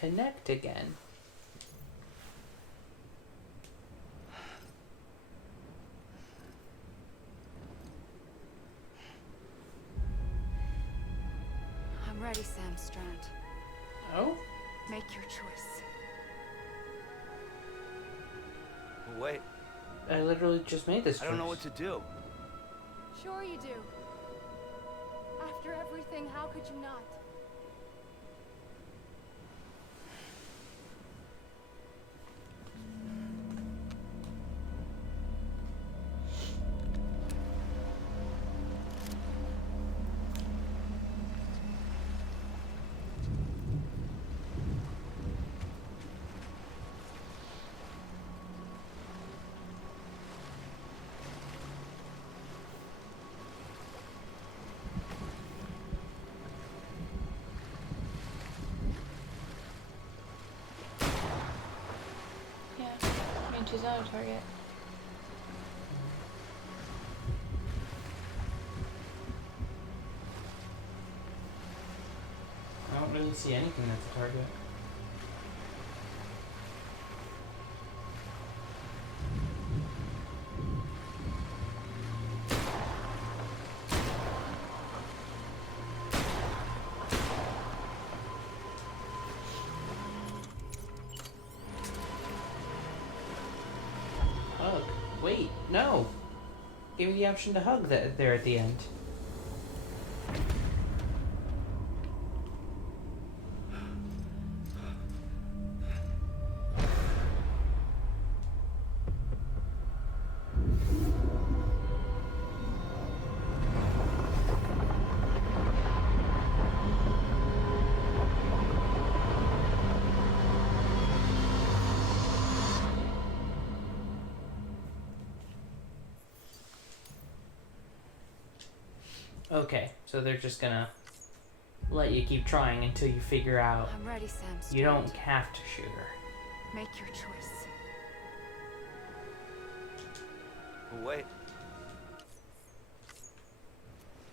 connect again. I'm ready, Sam Strand. Oh? Make your choice. Wait, I literally just made this choice. I don't know what to do. Sure you do. After everything, how could you not? She's not a target. I don't really see anything that's a target. Hug. Wait, no! Give me the option to hug there at the end. Okay, so they're just gonna let you keep trying until you figure out I'm ready, Sam Strand. you don't have to shoot her. Make your choice. Wait,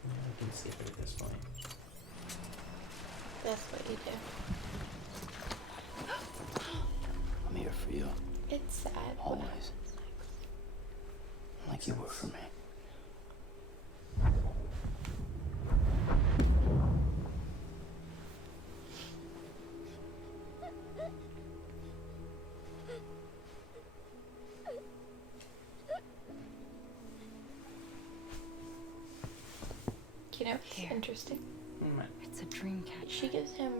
We can skip it at this point. That's what you do. I'm here for you, It's sad. but- always. Like you were for me. You know, it's Here. interesting. It's a dream catcher. She gives him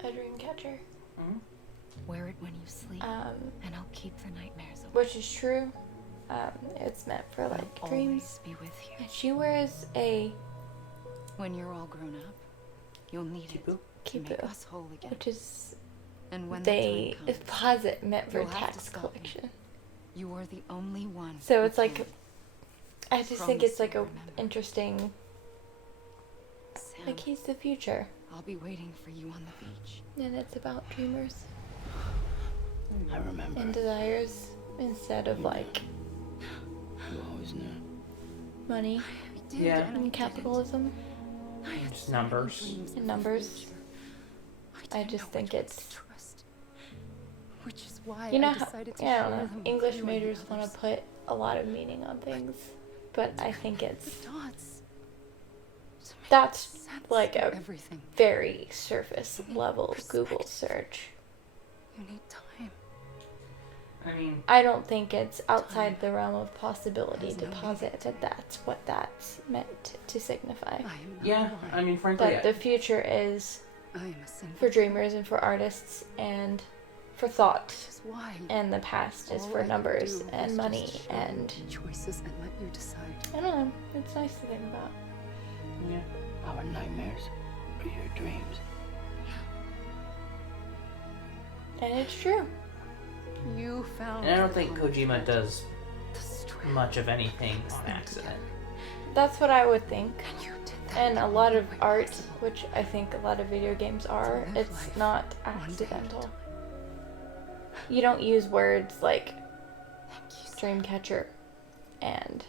a dream catcher, Mm-hmm. Wear it when you sleep, and I'll keep the nightmares away. which is true. It's meant for like I'll dreams. always be with you. And she wears a When you're all grown up, you'll need it to kipu, make us whole again. which is And when they the time comes, posit meant for you'll have to tax stop me. collection. you are the only one. So who it's like, can. I just think it's Promise like me, a remember. interesting. Sam, Like he's the future, I'll be waiting for you on the beach. and it's about dreamers I remember. and desires instead of like You always knew. money I did, Yeah. and I and didn't. capitalism I had Just so many numbers. dreams of and the numbers. future. I didn't just know think which ones it's- to trust, which is why You know I how, decided to yeah, I share don't know. them with English you and majors the want others. to put a lot of meaning on things, but I think it's The dots. To make that's sense like of a everything. very surface level Google Perspective. search. You need time. I mean, I don't think it's outside the realm of possibility Has to no posit meaning to that me. that's what that's meant to signify. I am not yeah, blind. I mean, frankly, But the future is I am a single for dreamers and for artists and for thought, Which is why and the past is all for I could numbers do and was money just show and you choices and let you decide. I don't know. It's nice to think about. yeah. Our nightmares are your dreams. And it's true. You found. And I don't the think common Kojima thread, does the strand much of anything that on binds them accident. together. That's what I would think. And you did that And a in lot the of only way art, possible. which I think a lot of video games are, live it's life not one day at a accidental. time. You don't use words like Thank you, Sam. Dreamcatcher and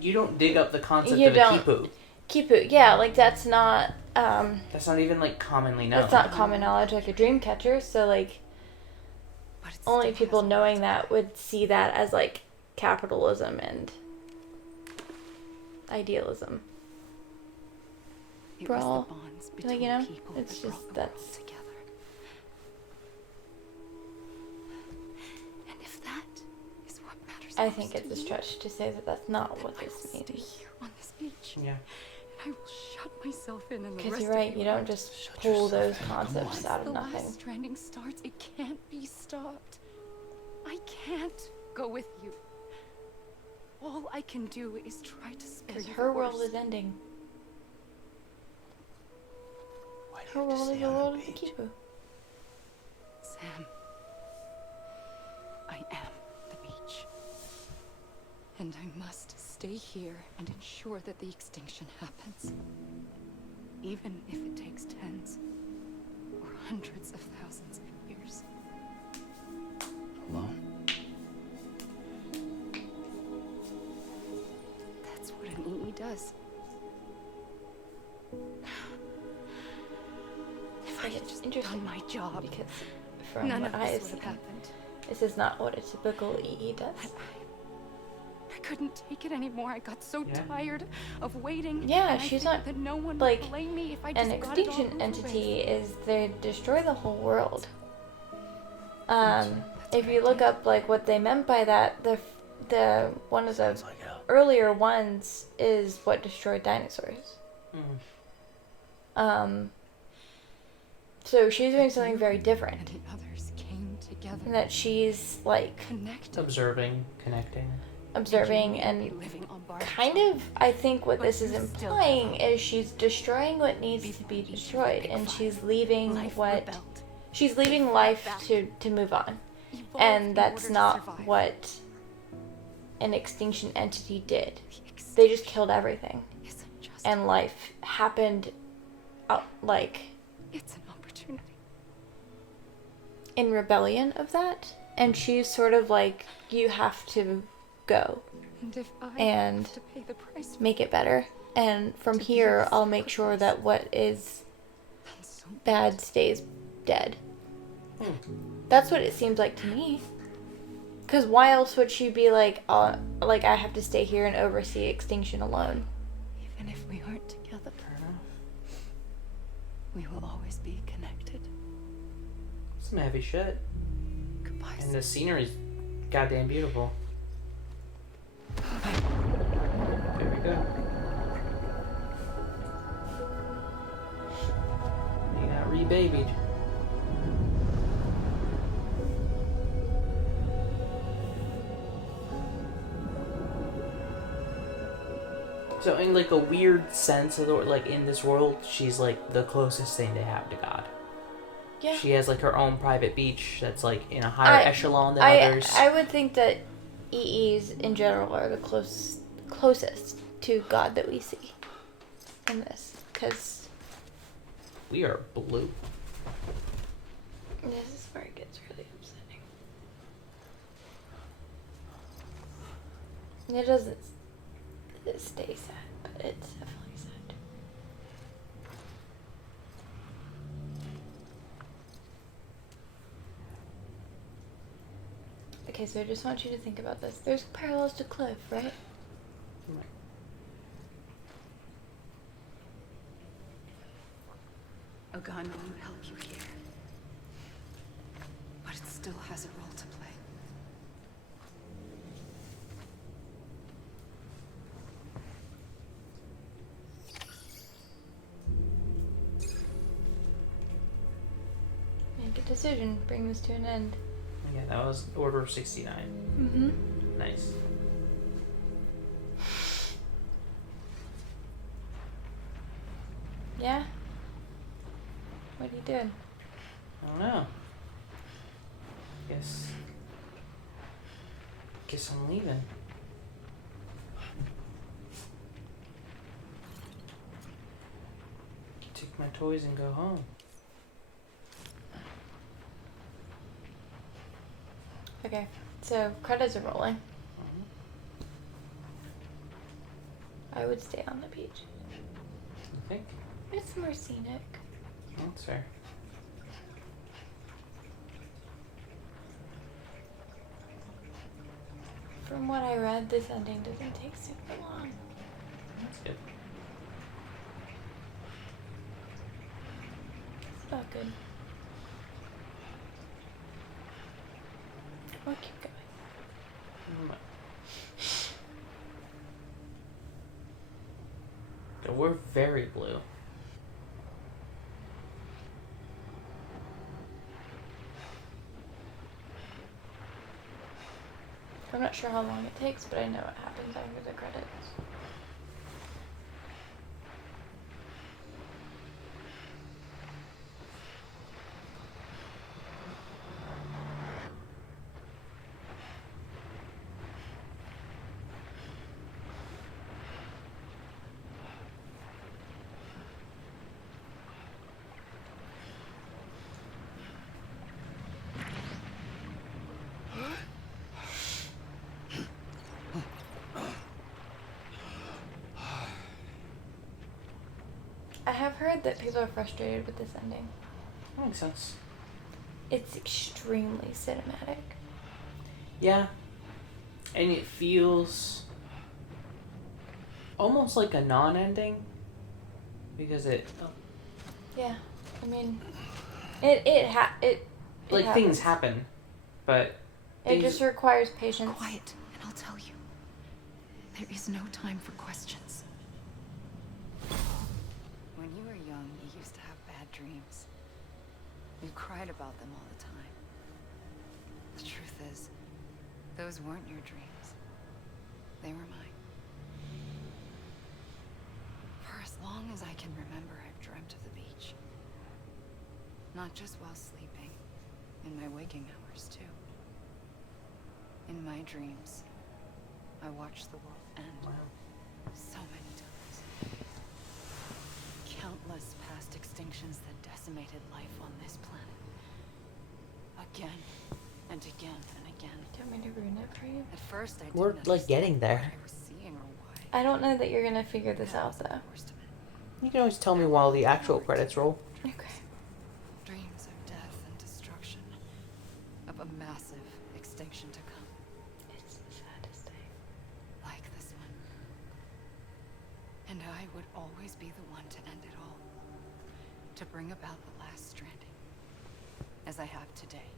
You don't dig up the concept You of don't. a kipu. Kipu. Yeah, like that's not That's not even like commonly known. That's not common knowledge like a dream catcher, so like But it only still people hasn't knowing worked. that would see that as like capitalism and idealism. It We're was all- the bonds like, between you know, people it's that just- brought the world that's- together. And if that is what matters I most think it's to a you, stretch to say that that's not then what I this will stay means. here on this beach. Yeah. And I will shut myself in and the Because rest you're of right, you don't out. just Shut pull yourself those in. Come concepts on. out of The nothing. last stranding starts, it can't be stopped. I can't go with you. All I can do is try to spare Because you her the world worst. is ending. Why do Her you have to world is stay the on world the of the beach? Kipu. Sam, I am the beach. And I must stay here and ensure that the extinction happens. Even if it takes tens or hundreds of thousands of years. Alone? That's what an EE does. If I had It's just interesting done my job, because from none what of I this have would seen, have happened. this is not what a typical EE does. I couldn't take it anymore. I got so Yeah. tired of waiting. Yeah, and I she's figured not, that no one like, would blame me if I An just got it all extinction over entity with. is they destroy the whole world. That's If what you I look did. up like what they meant by that, the one of the Sounds like hell. earlier ones is what destroyed dinosaurs. Mm. So she's doing something very And different. the others came together. And that she's like connected. Observing, connecting. observing Thinking and we'd be living on borrowed kind time. of, I think what But this is you still implying have is she's destroying what needs to Before be each of the destroyed, big and five, she's leaving Life what rebelled, she's leaving life to move on, evolved and in that's order to not survive. what an extinction entity did. The They just extinction killed everything, isn't just and life happened, out, like it's an opportunity. in rebellion of that, and she's sort of like, you have to go And if I and have to pay the price, make it better, and from To be here a I'll make sure that what is then so bad stays dead. Hmm. That's what it seems like to me. Because why else would she be like I have to stay here and oversee extinction alone? even if we aren't together, Fair enough. we will always be connected. Some heavy shit. Goodbye. And the scenery's goddamn beautiful. There we go. You got re-babied. So in like a weird sense of the like in this world, she's like the closest thing they have to God. Yeah. She has like her own private beach that's like in a higher echelon than I others. I would think that EEs in general are the closest to God that we see in this, because We are blue. this is where it gets really upsetting. It doesn't stay sad, but it's definitely sad. Okay, so I just want you to think about this. There's parallels to Cliff, right? A gun won't help you here, but it still has a role to play. Make a decision. Bring this to an end. Yeah, that was Order 69. Mm-hmm. Nice. Yeah? What are you doing? I don't know. Guess I'm leaving. Take my toys and go home. Okay, so credits are rolling. Mhm. I would stay on the beach. You think? It's more scenic. That's fair. From what I read, this ending doesn't take super long. That's good. It's about good. Or keep going. We're very blue. I'm not sure how long it takes, but I know what happens after the credits. I have heard that people are frustrated with this ending. That makes sense. It's extremely cinematic. Yeah. And it feels almost like a non-ending because it Yeah, I mean, it like happens. things happen, but It things- just requires patience. Quiet, and I'll tell you. There is no time for questions. When you were young, you used to have bad dreams. You cried about them all the time. The truth is, those weren't your dreams. They were mine. For as long as I can remember, I've dreamt of the beach. Not just while sleeping, in my waking hours too. In my dreams, I watched the world end so many times. Countless past extinctions that decimated life on this planet. Again and again and again. Do you want me to ruin it for you? At first, I didn't We're, like, getting understand there. what I was seeing or why. I don't know that you're gonna figure this That out was the though. worst of it. you can always tell me while the actual credits roll. Okay. Dreams of death and destruction. Of a massive extinction to come. It's the saddest thing. Like this one. And I would always be the one to end it all. To bring about the last stranding. As I have today.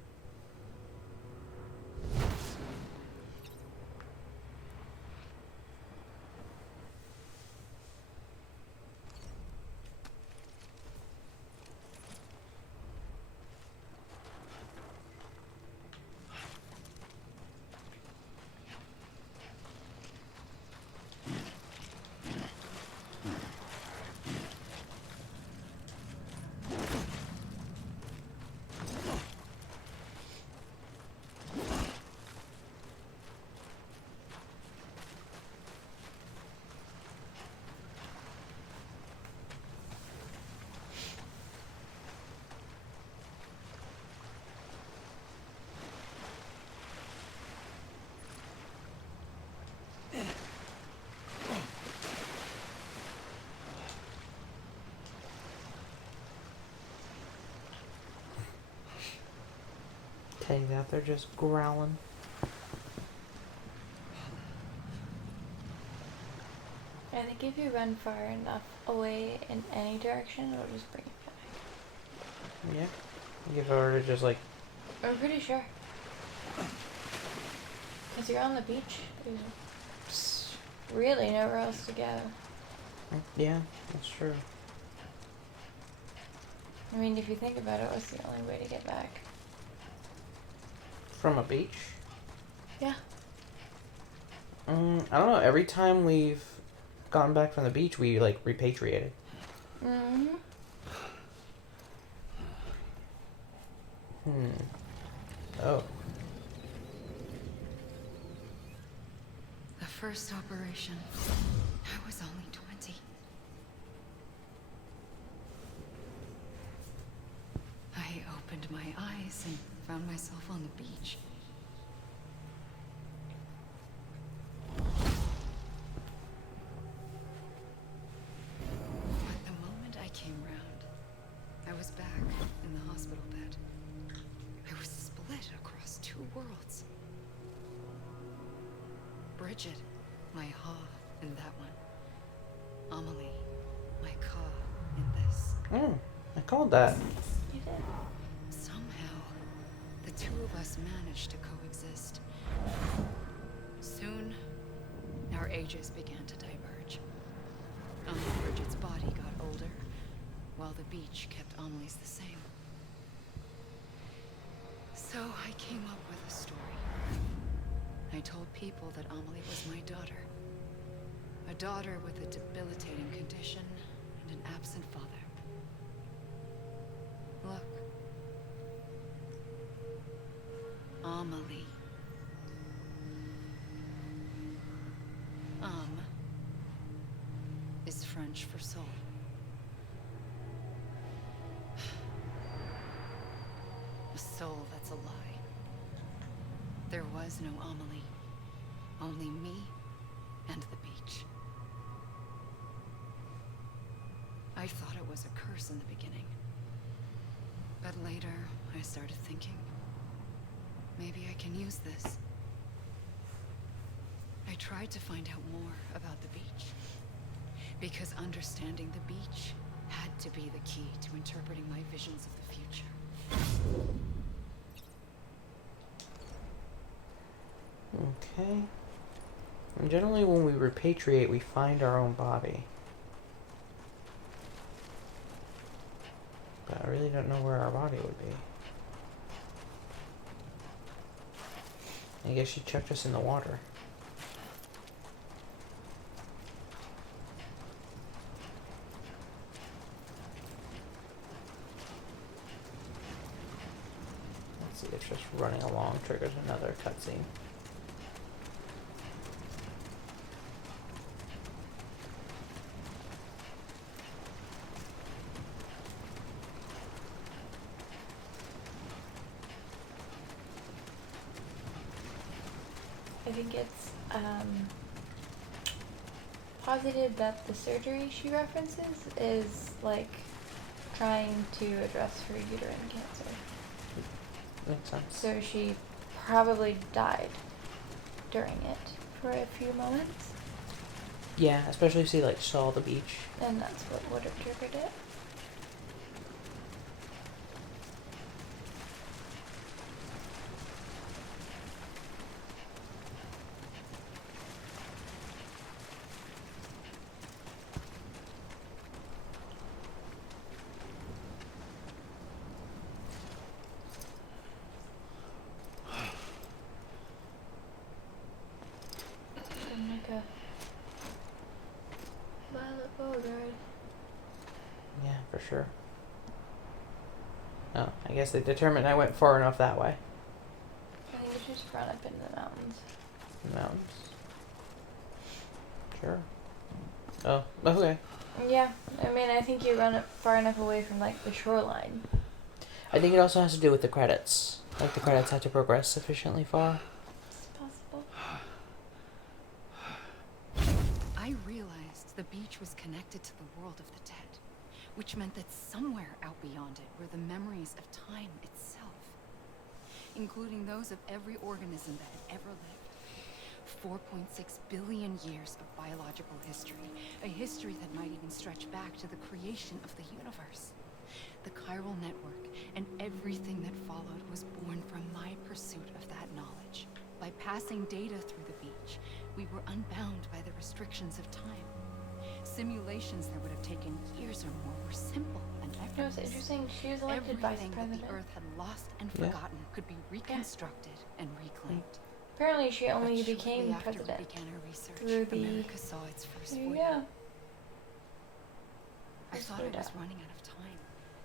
Teddy's out there just growling. I think if you run far enough away in any direction, it'll just bring it back. Yeah. Give her to just like. I'm pretty sure. Because you're on the beach, there's really nowhere else to go. Yeah, that's true. I mean, if you think about it, what's the only way to get back? From a beach? Yeah. I don't know. Every time we've gotten back from the beach, we like repatriated. Mm-hmm. Oh. The first operation. I was only 20. I opened my eyes and found myself on the beach. But the moment I came Bridget, my ha in that one. Amelie, my ka in this. Oh, I called that. You did. Somehow, the two of us managed to coexist. Soon, our ages began to diverge. Bridget's body got older, while the beach kept Amelie's the same. So I came up with a story. I told people that Amelie was my daughter. A daughter with a debilitating condition and an absent father. Look. Amelie. Is French for soul. A soul that's a lie. There was no Amelie. Only me and the beach. I thought it was a curse in the beginning. But later, I started thinking, maybe I can use this. I tried to find out more about the beach. Because understanding the beach had to be the key to interpreting my visions of the future. Okay. And generally when we repatriate, we find our own body. But I really don't know where our body would be. I guess she chucked us in the water. Let's see if just running along triggers another cutscene. I think it's posited that the surgery she references is like trying to address her uterine cancer. Makes sense. So she probably died during it for a few moments, Yeah, especially if she like saw the beach. and that's what would have triggered it. Like a violet Beauregard. Yeah, for sure. Oh, I guess they determined I went far enough that way. I think you just run up into the mountains. Mountains. Sure. Oh, okay. Yeah, I mean, I think you run it far enough away from like the shoreline. I think it also has to do with the credits. Like the credits have to progress sufficiently far. It's possible. I realized the beach was connected to the world of the dead, which meant that somewhere out beyond it were the memories of time itself, including those of every organism that had ever lived. 4.6 billion years of biological history, a history that might even stretch back to the creation of the universe. The chiral network and everything that followed was born from my pursuit of that knowledge. By passing data through the beach, we were unbound by the restrictions of time. Simulations that would have taken years or more were simple and You know, it's effortless. interesting. She was elected vice Everything that president. the Earth had lost and Yeah. forgotten could be reconstructed and reclaimed. Apparently, she But only shortly became after we president. began our research, through the- America saw its first There you void. go. I First thought I void was out. running out of time,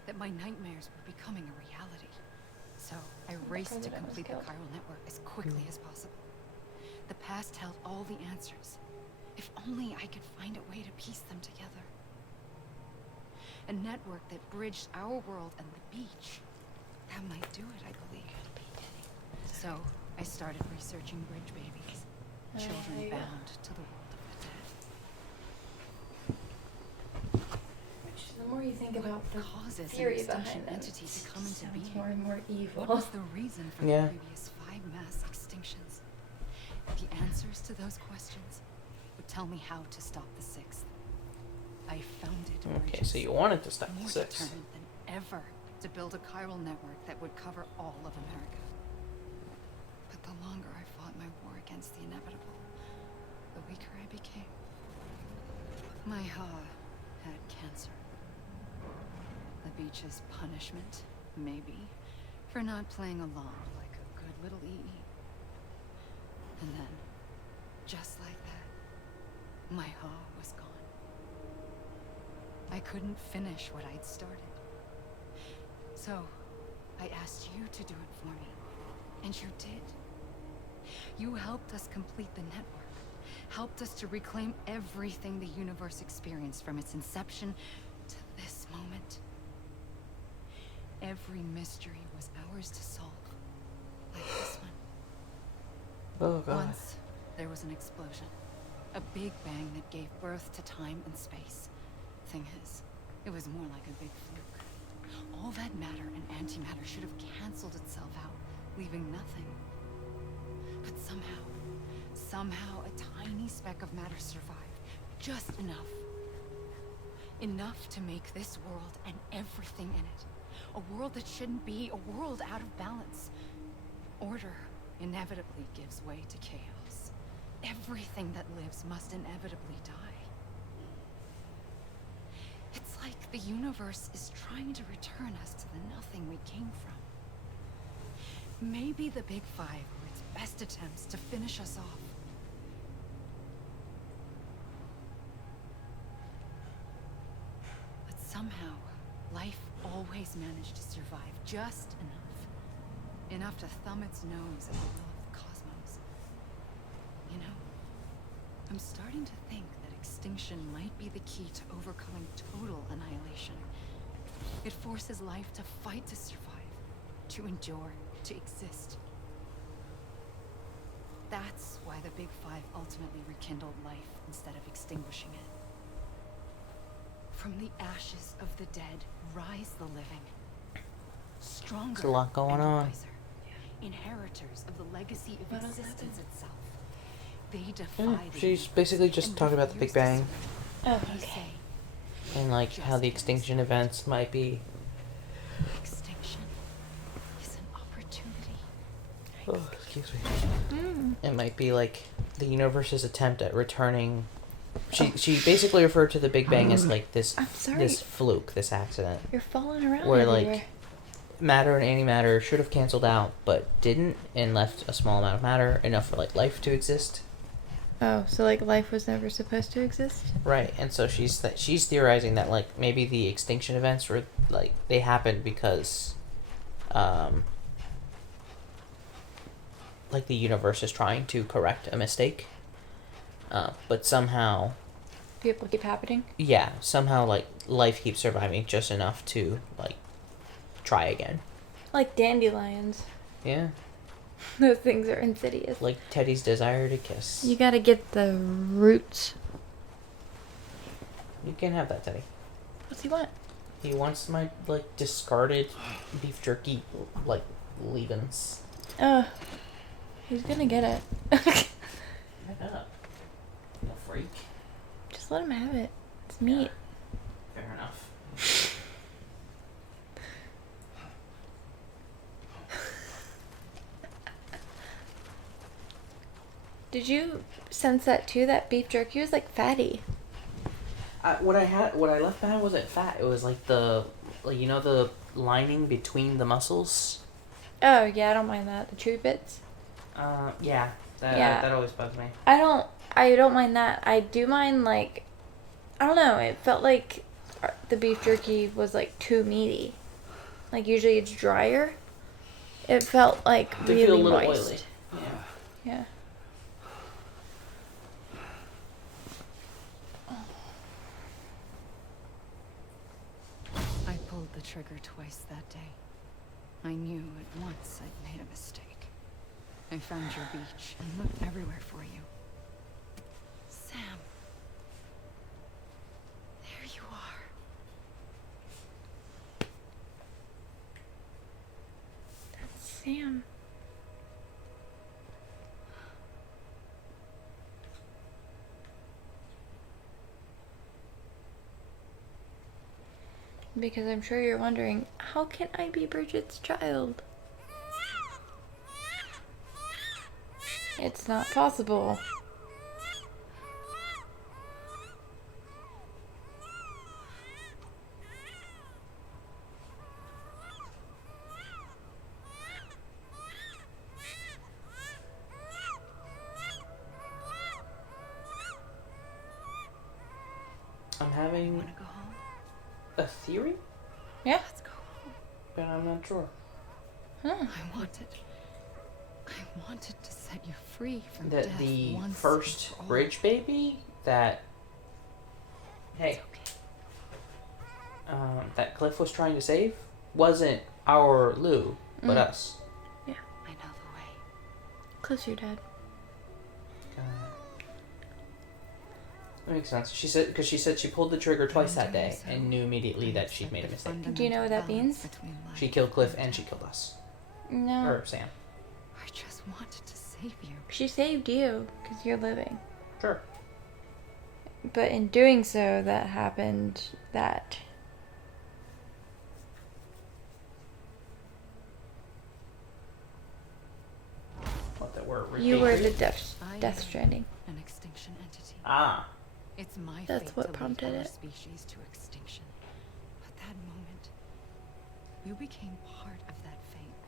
that my nightmares were becoming a reality. So I raced to president was complete the killed. chiral network as quickly as possible. The past held all the answers. If only I could find a way to piece them together. A network that bridged our world and the beach. That might do it, I believe. So I started researching bridge babies, there children you go. bound to the world of the dead. Which, the more you think about the Causes an theory extinction behind them, entity it to come into sounds being. more and more evil. What was the reason for Yeah. the previous 5 mass extinctions? The answers to those questions would tell me how to stop the Sixth. I founded Okay, Bridges, so you wanted to stop the more Six. determined than ever to build a chiral network that would cover all of America. But the longer I fought my war against the inevitable, the weaker I became. My Ha had cancer. The beach's punishment, maybe, for not playing along like a good little EE. And then, just like that, my Ha was gone. I couldn't finish what I'd started. So, I asked you to do it for me. And you did. You helped us complete the network. Helped us to reclaim everything the universe experienced from its inception to this moment. Every mystery was ours to solve. Like this one. Oh god. Once, there was an explosion. A big bang that gave birth to time and space. Thing is, it was more like a big fluke. All that matter and antimatter should have canceled itself out, leaving nothing. But somehow a tiny speck of matter survived. Just enough. Enough to make this world and everything in it. A world that shouldn't be, a world out of balance. Order inevitably gives way to chaos. Everything that lives must inevitably die. It's like the universe is trying to return us to the nothing we came from. Maybe the Big Five were its best attempts to finish us off. But somehow, life always managed to survive just enough. Enough to thumb its nose at the will of the cosmos. You know, I'm starting to think that extinction might be the key to overcoming total annihilation. It forces life to fight to survive, to endure, to exist. That's why the Big Five ultimately rekindled life instead of extinguishing it. From the ashes of the dead rise the living. Stronger There's a lot going and on. wiser. Inheritors of the legacy of existence itself. They defy the She's universe basically just and talking about the Big refuse to Bang Oh, They okay. say and like how the extinction events might be. extinction is an opportunity. Oh, excuse me. It might be like the universe's attempt at returning. She basically referred to the Big Bang as like this I'm sorry. this fluke, this accident, You're falling around where everywhere. like matter and antimatter should have canceled out, but didn't, and left a small amount of matter, enough for like life to exist. Oh, so like life was never supposed to exist? Right, and so she's theorizing that like maybe the extinction events were like they happened because, like the universe is trying to correct a mistake, but somehow, People keep happening? yeah, somehow like life keeps surviving just enough to like try again. Like dandelions. Yeah, Those things are insidious. like Teddy's desire to kiss. You gotta get the roots. You can have that, Teddy. What's he want? He wants my like discarded beef jerky like leavings. He's gonna get it. Shut up, you freak. Just let him have it. It's meat. Fair enough. Did you sense that too? That beef jerky was like fatty. What I left behind wasn't fat. It was like the lining between the muscles. Oh yeah, I don't mind that. The chewy bits. Yeah. Yeah. That always bugs me. I don't mind that. I do mind like, I don't know. It felt like the beef jerky was like too meaty. Like usually it's drier. It felt like It did really feel a little moist. oily. Yeah. Yeah. I pulled the trigger twice that day. I knew at once I'd made a mistake. I found your beach and looked everywhere for you. Sam. There you are. That's Sam. Because I'm sure you're wondering, how can I be Bridget's child? It's not possible. I'm having Wanna go home? a theory, Yeah. Let's go home. but I'm not sure. Huh. I wanted to set you free from That death the once and first for all. bridge baby that, hey, that Cliff was trying to save wasn't our Lou, but us. I know the way. Cliff's your dad. That makes sense. She said, because she said she pulled the trigger twice that day and knew immediately that she'd made a mistake. Do you know what that means? She killed Cliff and she killed us. No. Or Sam. I just wanted to save you. She saved you because you're living. Sure. But in doing so, that happened that. What, that we're You were the repatriated? Death Stranding. An extinction entity. Ah. It's my That's fate what to lead prompted our it. species to extinction. But that moment, you became part of that fate.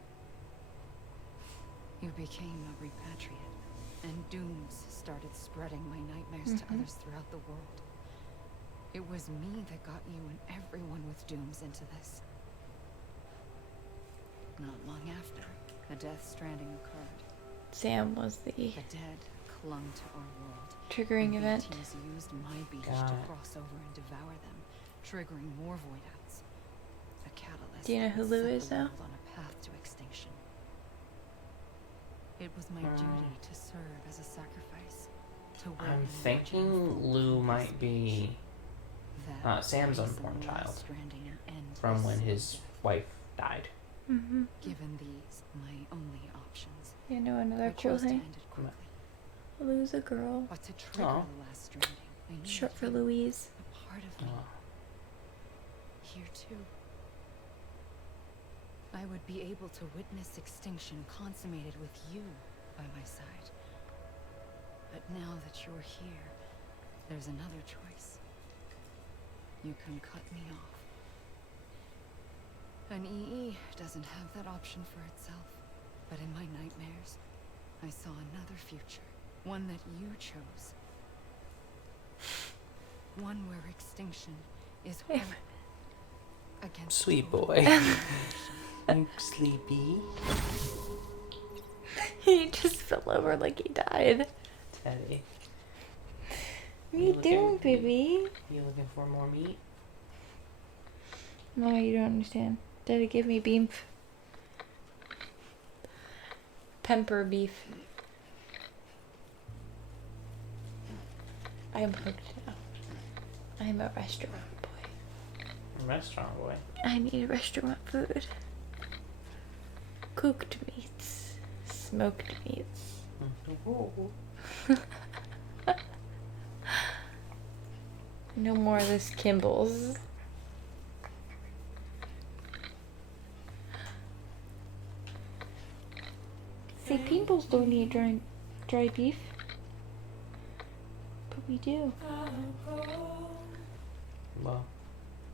You became a repatriate, and dooms started spreading my nightmares to others throughout the world. It was me that got you and everyone with dooms into this. Not long after, a Death Stranding occurred. Sam was the The dead clung to our world. triggering And event. BTs used my beach Got to it. cross over and devour them, triggering more void outs. A catalyst. Do you know that who would Lou set is the now? world on a path to extinction. It was my Um, duty to serve as a sacrifice. To wait I'm and watch thinking unfold Lou this might be that Sam's was unborn the child last Stranding end from when this his wife died. Mm-hmm. Given these my only options, You know I another cool chose to thing? end it quickly. Lou's a girl. But to trigger Aw. the last Stranding, I needed Short for you, Louise. a part of me. Oh. Here too. I would be able to witness extinction consummated with you by my side. But now that you're here, there's another choice. You can cut me off. An EE doesn't have that option for itself. But in my nightmares, I saw another future. One that you chose. One where extinction is hope against Sweet total boy. annihilation. Thanks, Sleepy. He just fell over like he died. Teddy. What are you You doing, looking- baby? You looking for more meat? No, you don't understand. Daddy, give me beef. Pemper beef. I am hooked now. I am a restaurant boy. Restaurant boy. I need restaurant food. Cooked meats. Smoked meats. No more of this Kimball's. See, Kimball's don't need dry beef. But we do. Well,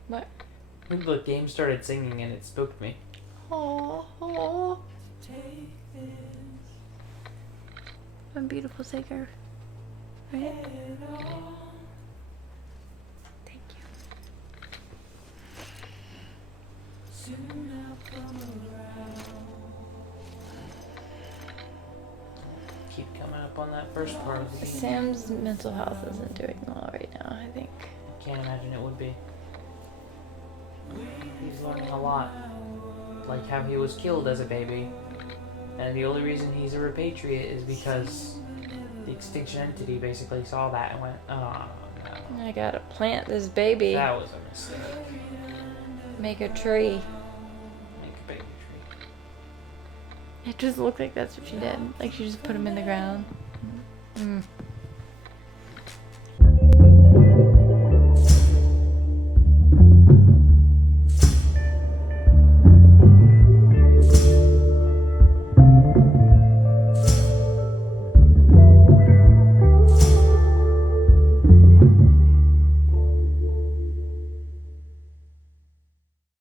What? the game started singing and it spooked me. Oh. I'm a beautiful singer. Right? Thank you. Keep coming up on that first part of the game. Sam's mental health isn't doing well right now, I think. Can't imagine it would be. He's learning a lot. Like how he was killed as a baby. And the only reason he's a repatriate is because the extinction entity basically saw that and went, oh no. I gotta plant this baby. That was a mistake. Make a tree. Make a baby tree. It just looked like that's what she did. Like she just put him in the ground. Mm.